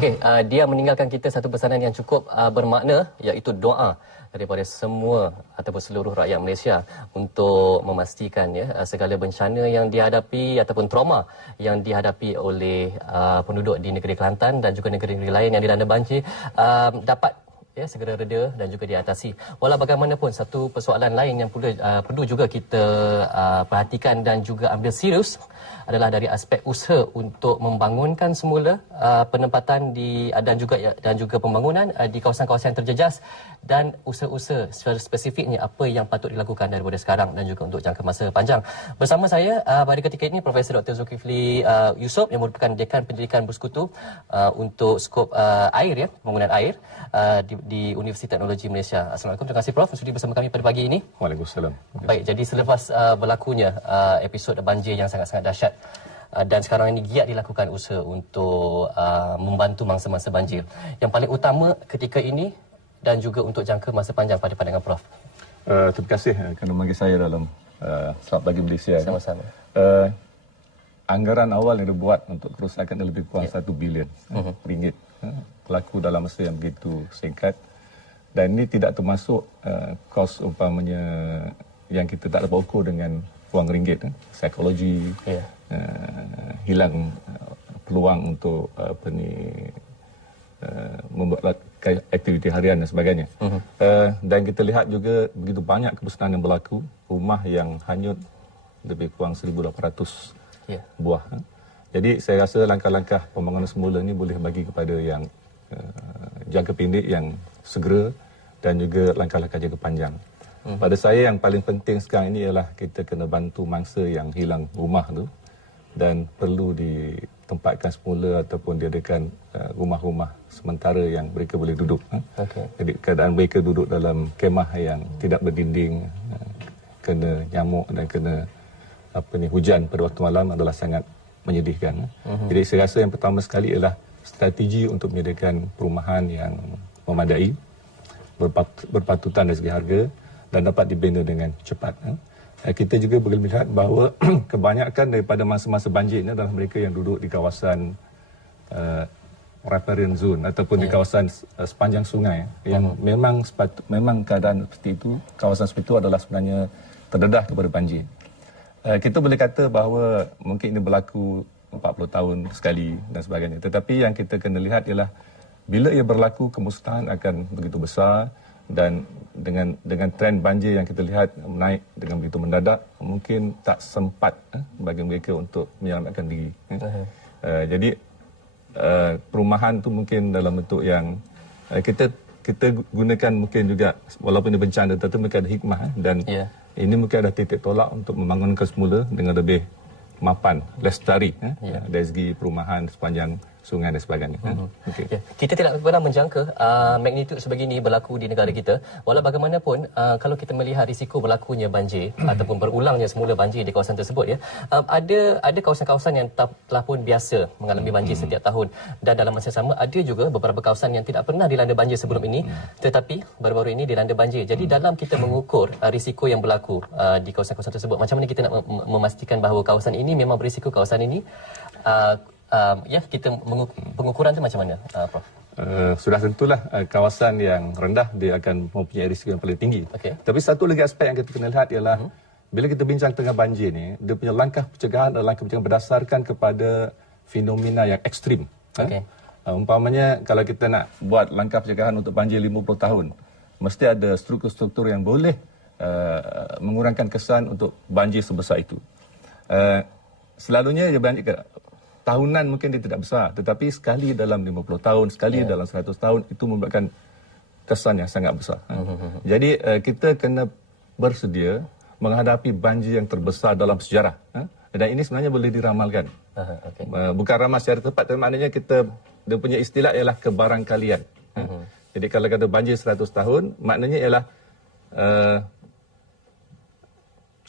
Okey, dia meninggalkan kita satu pesanan yang cukup bermakna, iaitu doa daripada semua ataupun seluruh rakyat Malaysia untuk memastikan segala bencana yang dihadapi ataupun trauma yang dihadapi oleh penduduk di negeri Kelantan dan juga negeri-negeri lain yang dilanda banjir dapat segera reda dan juga diatasi. Walau bagaimanapun, satu persoalan lain yang perlu juga kita perhatikan dan juga ambil serius adalah dari aspek usaha untuk membangunkan semula penempatan dan juga pembangunan di kawasan-kawasan yang terjejas, dan usaha-usaha secara spesifiknya apa yang patut dilakukan daripada sekarang dan juga untuk jangka masa panjang. Bersama saya pada ketika ini Profesor Dr. Zulkifli Yusof yang merupakan Dekan Pendidikan Bersekutu untuk skop air, pembangunan air di Universiti Teknologi Malaysia. Assalamualaikum. Terima kasih Prof sudi bersama kami pada pagi ini. Waalaikumsalam. Baik, jadi selepas berlakunya episod banjir yang sangat-sangat dahsyat dan sekarang ini giat dilakukan usaha untuk membantu mangsa-mangsa banjir. Yang paling utama ketika ini dan juga untuk jangka masa panjang pada pandangan Prof. Terima kasih kerana bagi saya dalam Selamat Pagi Malaysia. Sama-sama. Anggaran awal yang dibuat untuk kerosakan lebih kurang 1 bilion ringgit. Berlaku dalam masa yang begitu singkat. Dan ini tidak termasuk kos umpamanya yang kita tak dapat ukur dengan wang ringgit. Psikologi, hilang peluang untuk membuat aktiviti harian dan sebagainya. Dan kita lihat juga begitu banyak kemusnahan yang berlaku, rumah yang hanyut lebih kurang 1,800 buah. Jadi saya rasa langkah-langkah pembangunan semula ini boleh bagi kepada yang jangka pendek yang segera dan juga langkah-langkah jangka panjang. Pada saya yang paling penting sekarang ini ialah kita kena bantu mangsa yang hilang rumah tu dan perlu ditempatkan semula ataupun diadakan rumah-rumah sementara yang mereka boleh duduk. Jadi keadaan mereka duduk dalam kemah yang tidak berdinding, kena nyamuk dan kena hujan pada waktu malam adalah sangat menyedihkan. Jadi saya rasa yang pertama sekali ialah strategi untuk menyediakan perumahan yang memadai, berpatutan dari segi harga dan dapat dibina dengan cepat. Kita juga boleh melihat bahawa kebanyakan daripada masa-masa banjir ini adalah mereka yang duduk di kawasan riparian zone ataupun di kawasan sepanjang sungai yang memang keadaan seperti itu, kawasan seperti itu adalah sebenarnya terdedah kepada banjir. Kita boleh kata bahawa mungkin ini berlaku 40 tahun sekali dan sebagainya. Tetapi yang kita kena lihat ialah bila ia berlaku, kemusnahan akan begitu besar dan dengan trend banjir yang kita lihat naik dengan begitu mendadak, mungkin tak sempat bagi mereka untuk menyelamatkan diri. Jadi perumahan tu mungkin dalam bentuk yang kita gunakan mungkin juga walaupun ini bencana tetapi mungkin ada hikmah dan ini mungkin ada titik tolak untuk membangunkan semula dengan lebih mapan, lestari dari segi perumahan sepanjang sungai dan sebagainya. Kita tidak pernah menjangka magnitud sebegini berlaku di negara kita. Walau bagaimanapun, kalau kita melihat risiko berlakunya banjir ataupun berulangnya semula banjir di kawasan tersebut, ada kawasan-kawasan yang telah pun biasa mengalami banjir setiap tahun, dan dalam masa sama ada juga beberapa kawasan yang tidak pernah dilanda banjir sebelum ini tetapi baru-baru ini dilanda banjir. Jadi dalam kita mengukur risiko yang berlaku di kawasan-kawasan tersebut, macam mana kita nak memastikan bahawa kawasan ini memang berisiko, kawasan ini kita pengukuran tu macam mana, Prof? Sudah tentulah kawasan yang rendah dia akan mempunyai risiko yang paling tinggi. Tapi satu lagi aspek yang kita kena lihat ialah bila kita bincang tengah banjir ni, dia punya langkah pencegahan adalah langkah pencegahan berdasarkan kepada fenomena yang ekstrim. Umpamanya kalau kita nak buat langkah pencegahan untuk banjir 50 tahun, mesti ada struktur-struktur yang boleh mengurangkan kesan untuk banjir sebesar itu. Selalunya dia banjir tahunan mungkin dia tidak besar, tetapi sekali dalam 50 tahun, sekali dalam 100 tahun itu membuatkan kesan yang sangat besar. Jadi kita kena bersedia menghadapi banjir yang terbesar dalam sejarah. Dan ini sebenarnya boleh diramalkan. Bukan ramal secara tepat, tapi maknanya dia punya istilah ialah kebarangkalian. Jadi kalau kata banjir 100 tahun, maknanya ialah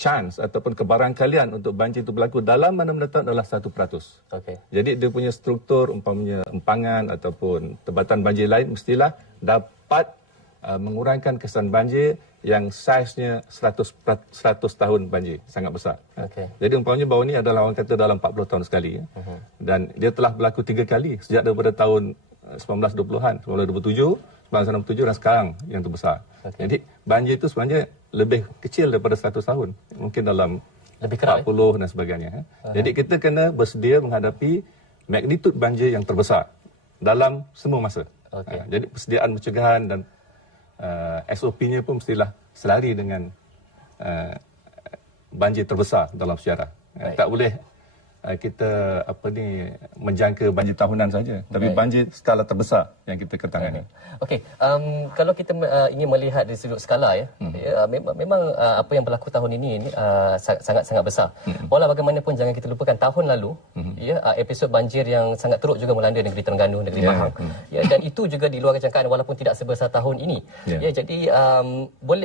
chance ataupun kebarangkalian untuk banjir itu berlaku dalam mana-mana tahun adalah 1%. Jadi dia punya struktur umpamanya empangan ataupun tebatan banjir lain mestilah dapat mengurangkan kesan banjir yang saiznya 100 tahun banjir, sangat besar. Jadi umpamanya bawah ni adalah orang kata dalam 40 tahun sekali. Dan dia telah berlaku 3 kali sejak daripada tahun 1920-an, 1927, 1967 dan sekarang yang terbesar. Jadi banjir itu sebenarnya lebih kecil daripada 100 tahun. Mungkin dalam lebih kerap, 40 dan sebagainya. Jadi kita kena bersedia menghadapi magnitud banjir yang terbesar dalam semua masa. Jadi persediaan pencegahan dan SOP-nya pun mestilah selari dengan banjir terbesar dalam sejarah. Tak boleh kita menjangka banjir tahunan saja, tapi banjir skala terbesar yang kita ketangani. Okey, kalau kita ingin melihat dari sudut skala memang apa yang berlaku tahun ini sangat besar. Walau bagaimanapun jangan kita lupakan tahun lalu episod banjir yang sangat teruk juga melanda negeri Terengganu, negeri Pahang. Dan itu juga di luar jangkaan walaupun tidak sebesar tahun ini. Jadi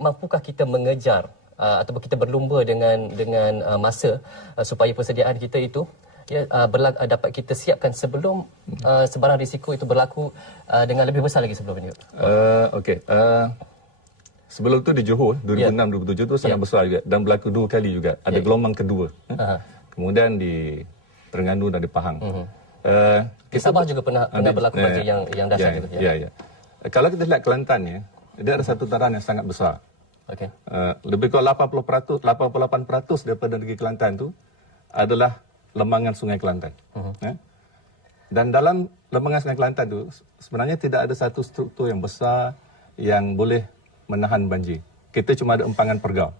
mampukah kita mengejar ataupun kita berlumba dengan masa supaya persediaan kita itu dapat kita siapkan sebelum sebarang risiko itu berlaku dengan lebih besar lagi sebelum ini. Sebelum itu di Johor 2006-2007 itu sangat besar juga dan berlaku 2 kali juga. Ada gelombang kedua. Kemudian di Terengganu dan di Pahang. Di Sabah juga pernah berlaku banjir yang dahsyat juga. Kalau kita lihat Kelantan dia ada satu taran yang sangat besar. Lebih kurang 88% daripada negeri Kelantan itu adalah lembangan Sungai Kelantan. Dan dalam lembangan Sungai Kelantan itu sebenarnya tidak ada satu struktur yang besar yang boleh menahan banjir. Kita cuma ada empangan pergau.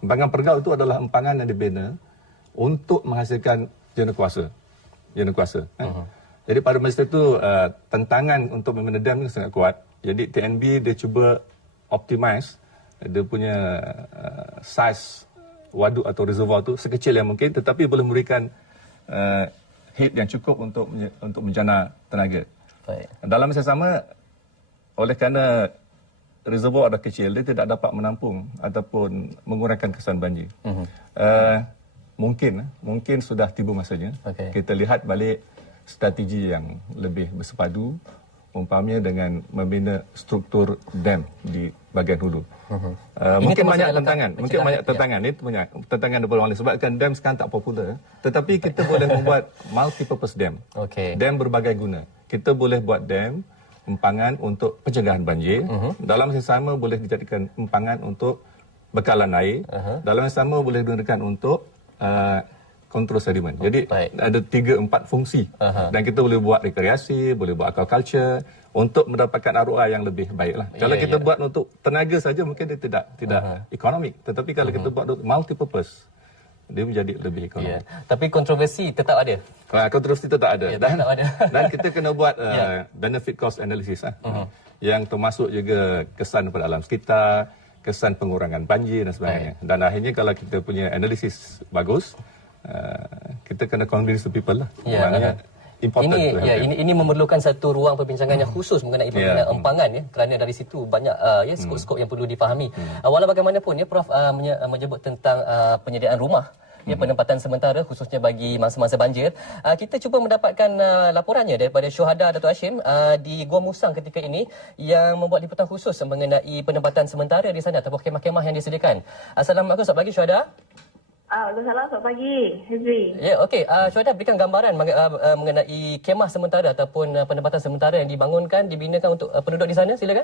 Empangan pergau itu adalah empangan yang dibina untuk menghasilkan jana kuasa. Jadi pada masa itu tantangan untuk membina dam itu sangat kuat. Jadi TNB dia cuba optimize dia punya saiz waduk atau reservoir tu sekecil yang mungkin, tetapi boleh memberikan heat yang cukup untuk menjana tenaga. Dalam masa sama, oleh kerana reservoir ada kecil, dia tidak dapat menampung ataupun mengurangkan kesan banjir. Mungkin sudah tiba masanya kita lihat balik strategi yang lebih bersepadu, umpamanya dengan membina struktur dam di bahagian hulu. Mungkin banyak tantangan, itu banyak tantangan daripada orang lain sebabkan dam sekarang tak popular, tetapi kita boleh membuat multi-purpose dam. Dam berbagai guna. Kita boleh buat dam empangan untuk pencegahan banjir, dalam masa sama boleh dijadikan empangan untuk bekalan air, dalam masa sama boleh digunakan untuk kontrol sedimen. Jadi ada 3-4 fungsi dan kita boleh buat rekreasi, boleh buat aquaculture untuk mendapatkan ROI yang lebih baiklah. Kalau kita buat untuk tenaga saja mungkin dia tidak ekonomik, tetapi kalau kita buat untuk multi purpose dia menjadi lebih ekonomik. Tapi kontroversi tetap ada. Kontroversi tetap ada. Dan kita kena buat benefit cost analysis yang termasuk juga kesan pada alam sekitar, kesan pengurangan banjir dan sebagainya. Dan akhirnya kalau kita punya analisis bagus, kita kena convince the people lah. Maknanya ini memerlukan satu ruang perbincangan yang khusus mengenai penggunaan empangan kerana dari situ banyak skop-skop yang perlu dipahami. Walau bagaimanapun Prof menyebut tentang penyediaan rumah penempatan sementara khususnya bagi masa-masa banjir. Kita cuba mendapatkan laporannya daripada Syuhada Dato' Hashim di Gua Musang ketika ini yang membuat liputan khusus mengenai penempatan sementara di sana ataupun kemah-kemah yang disediakan. Assalamualaikum, selamat pagi Syuhada. Selamat pagi, Hizri. Syuhada berikan gambaran mengenai kemah sementara ataupun penempatan sementara yang dibangunkan, dibinakan untuk penduduk di sana, silakan.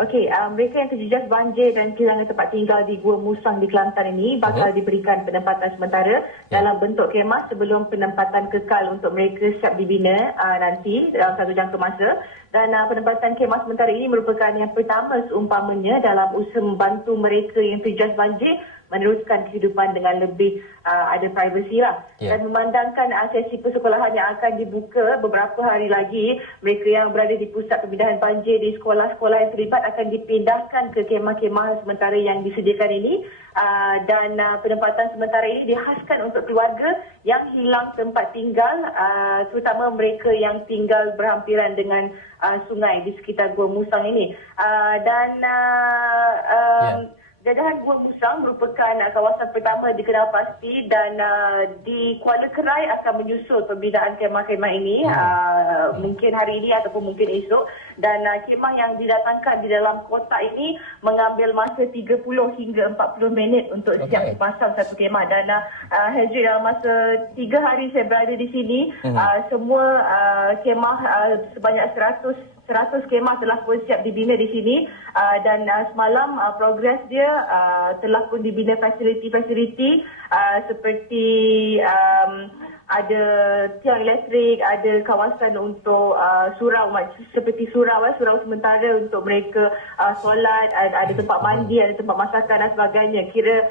Mereka yang terjejas banjir dan kehilangan tempat tinggal di Gua Musang di Kelantan ini bakal diberikan penempatan sementara dalam bentuk kemah sebelum penempatan kekal untuk mereka siap dibina nanti dalam satu jangka masa. Dan penempatan kemah sementara ini merupakan yang pertama seumpamanya dalam usaha membantu mereka yang terjejas banjir meneruskan kehidupan dengan lebih ada privasi lah. Dan memandangkan sesi persekolahan yang akan dibuka beberapa hari lagi, mereka yang berada di pusat pemindahan banjir di sekolah-sekolah yang terlibat akan dipindahkan ke kemah-kemah sementara yang disediakan ini. Dan penempatan sementara ini dihaskan untuk keluarga yang hilang tempat tinggal, terutama mereka yang tinggal berhampiran dengan sungai di sekitar Gua Musang ini. Jajahan Gua Musang merupakan kawasan pertama dikenal pasti dan di Kuala Kerai akan menyusul pembinaan kemah-kemah ini mungkin hari ini ataupun mungkin esok, dan kemah yang didatangkan di dalam kotak ini mengambil masa 30 hingga 40 minit untuk siap dipasang satu kemah. Dan Hazri, dalam masa 3 hari saya berada di sini, semua kemah sebanyak 100 kemah telah pun siap dibina di sini, dan semalam progres dia telah pun dibina fasiliti-fasiliti seperti ada tiang elektrik, ada kawasan untuk surau seperti surau sementara untuk mereka solat, ada tempat mandi, ada tempat masakan dan sebagainya. Kira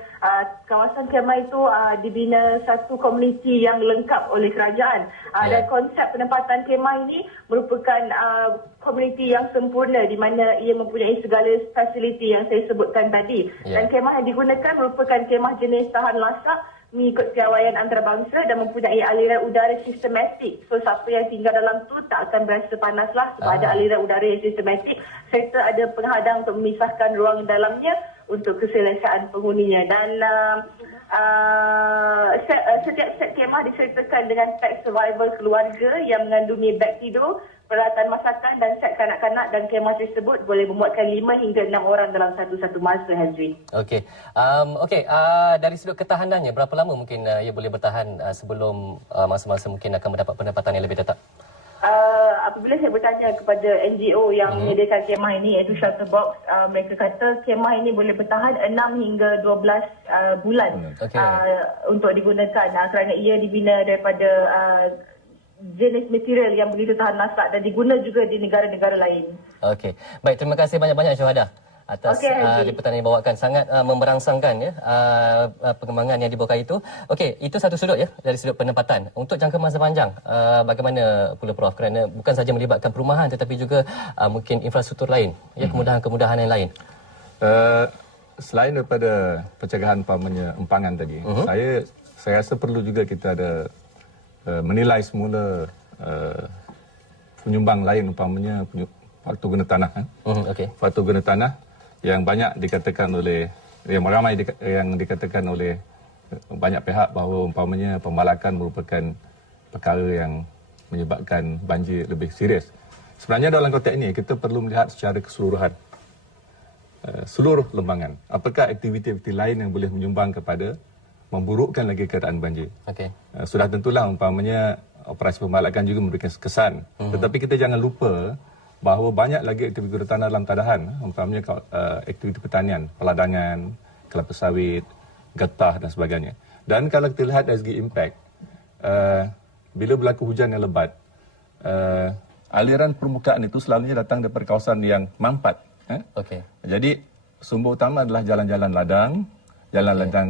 kawasan kemah itu dibina satu komuniti yang lengkap oleh kerajaan. Dan konsep penempatan kemah ini merupakan komuniti yang sempurna di mana ia mempunyai segala fasiliti yang saya sebutkan tadi. Dan kemah yang digunakan merupakan kemah jenis tahan lasak mengikut piawaian antarabangsa dan mempunyai aliran udara sistematik. So siapa yang tinggal dalam tu tak akan berasa panas lah sebab ada aliran udara yang sistematik, serta ada penghadang untuk memisahkan ruang dalamnya untuk keselesaan penghuninya. Dan setiap set kemah disertakan dengan set survival keluarga yang mengandungi beg tidur, peralatan masakan dan set kanak-kanak, dan kemah tersebut boleh memuatkan 5 hingga 6 orang dalam satu-satu masa, Hazri. Okey. Dari sudut ketahanannya, berapa lama mungkin ia boleh bertahan sebelum masa-masa mungkin akan mendapat pendapatan yang lebih tetap? Apabila saya bertanya kepada NGO yang menyediakan kemah ini, iaitu Shelter Box, mereka kata kemah ini boleh bertahan 6 hingga 12 bulan untuk digunakan, kerana ia dibina daripada jenis material yang begitu tahan lasak dan diguna juga di negara-negara lain. Okey. Baik, terima kasih banyak-banyak Syuhada atas liputan yang dibawakan. Sangat memberangsangkan ya perkembangan yang dibawakan itu. Okey, itu satu sudut ya, dari sudut penempatan. Untuk jangka masa panjang, bagaimana pula Prof? Kerana bukan saja melibatkan perumahan tetapi juga mungkin infrastruktur lain, ya, kemudahan-kemudahan yang lain. Selain daripada pencegahan empangan tadi, saya rasa perlu juga kita ada menilai semula penyumbang lain, umpamanya faktor guna tanah. Faktor guna tanah yang banyak dikatakan oleh, yang ramai yang dikatakan oleh banyak pihak bahawa umpamanya pembalakan merupakan perkara yang menyebabkan banjir lebih serius. Sebenarnya dalam konteks ini kita perlu melihat secara keseluruhan seluruh lembangan. Apakah aktiviti-aktiviti lain yang boleh menyumbang kepada memburukkan lagi keadaan banjir. Sudah tentulah umpamanya operasi pembalakan juga memberikan kesan. Tetapi kita jangan lupa bahawa banyak lagi aktiviti guna tanah dalam tadahan, umpamanya aktiviti pertanian, peladangan, kelapa sawit, getah dan sebagainya. Dan kalau kita lihat dari segi impak, bila berlaku hujan yang lebat, aliran permukaan itu selalunya datang daripada kawasan yang mampat. Jadi sumber utama adalah jalan-jalan ladang, jalan ladang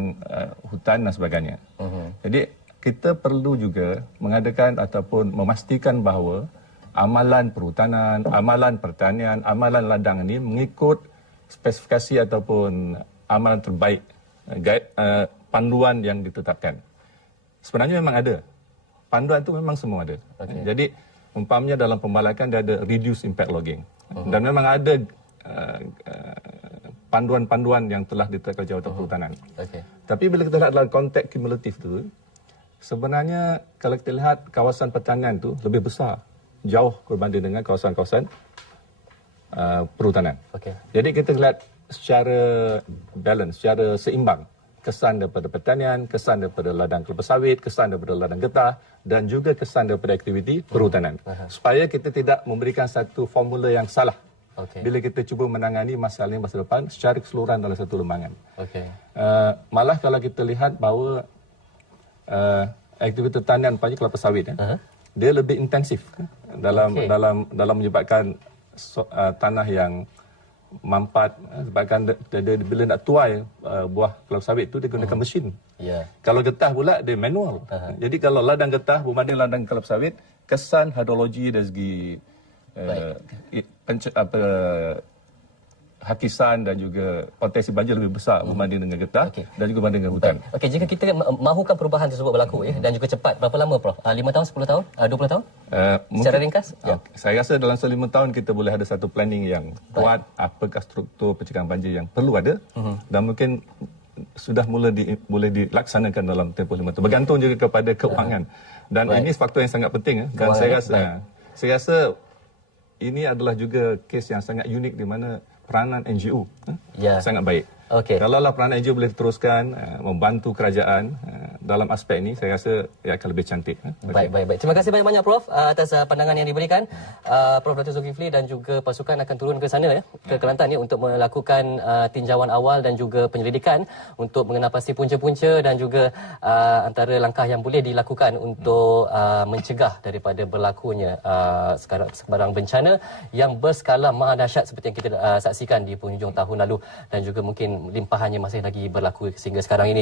hutan dan sebagainya. Jadi kita perlu juga mengadakan ataupun memastikan bahawa amalan perhutanan, amalan pertanian, amalan ladang ini mengikut spesifikasi ataupun amalan terbaik, panduan yang ditetapkan. Sebenarnya memang ada. Panduan itu memang semua ada. Jadi umpamanya dalam pembalakan dia ada reduce impact logging. Dan memang ada panduan-panduan yang telah ditetapkan Jabatan Perhutanan. Tapi bila kita lihat dalam konteks kumulatif tu, sebenarnya kalau kita lihat kawasan pertanian tu lebih besar, jauh berbanding dengan kawasan-kawasan perhutanan. Jadi kita lihat secara balance, secara seimbang, kesan daripada pertanian, kesan daripada ladang kelapa sawit, kesan daripada ladang getah dan juga kesan daripada aktiviti perhutanan. Supaya kita tidak memberikan satu formula yang salah. Bila kita cuba menangani masalah ini masa depan secara keseluruhan dalam satu lembangan. Malah kalau kita lihat bahawa aktiviti pertanian umpamanya kelapa sawit, dia lebih intensif dalam menyebabkan tanah yang mampat, sebabkan bila nak tuai buah kelapa sawit itu dia gunakan mesin. Kalau getah pula dia manual. Jadi kalau ladang getah berbanding ladang kelapa sawit, kesan hidrologi dari segi hakisan dan juga potensi banjir lebih besar berbanding dengan getah dan juga berbanding dengan hutan. Okey, jika kita mahukan perubahan tersebut berlaku dan juga cepat, berapa lama Prof? 5 tahun, 10 tahun, 20 tahun? Secara ringkas? Saya rasa dalam 5 tahun kita boleh ada satu planning yang kuat, apakah struktur pencegahan banjir yang perlu ada dan mungkin sudah boleh dilaksanakan dalam tempoh 5 tahun. Bergantung juga kepada keuangan. Dan ini faktor yang sangat penting dan saya rasa ini adalah juga kes yang sangat unik di mana peranan NGO sangat baik. Kalaulah peranan NGO boleh diteruskan membantu kerajaan dalam aspek ini, saya rasa ia akan lebih cantik. Baik. Terima kasih banyak-banyak Prof atas pandangan yang diberikan. Prof Dr. Zulkifli dan juga pasukan akan turun ke sana ke Kelantan untuk melakukan tinjauan awal dan juga penyelidikan untuk mengenal pasti punca-punca dan juga antara langkah yang boleh dilakukan untuk mencegah daripada berlakunya sebarang bencana yang berskala maha dahsyat seperti yang kita saksikan di penghujung tahun lalu dan juga mungkin limpahannya masih lagi berlaku sehingga sekarang ini.